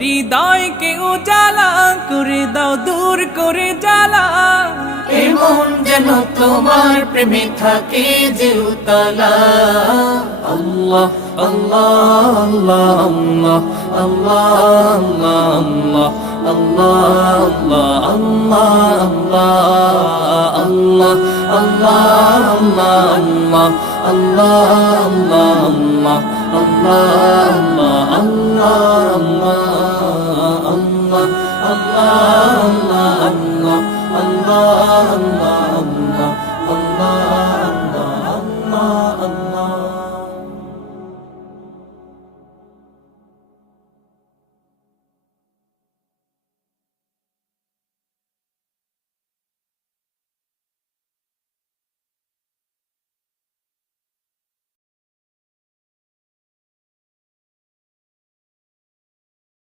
হৃদয়কে উজালা করে দাও, দূর করে জ্বালা। এমন যেন তোমার প্রেমে থাকে যে উতলা। আল্লাহ আল্লাহ আল্লাহ আল্লাহ আল্লাহ আল্লাহ আল্লাহ আল্লাহ আল্লাহ আল্লাহ আল্লাহ আল্লাহ আল্লাহ আল্লাহ আল্লাহ আল্লাহ আল্লাহ আল্লাহ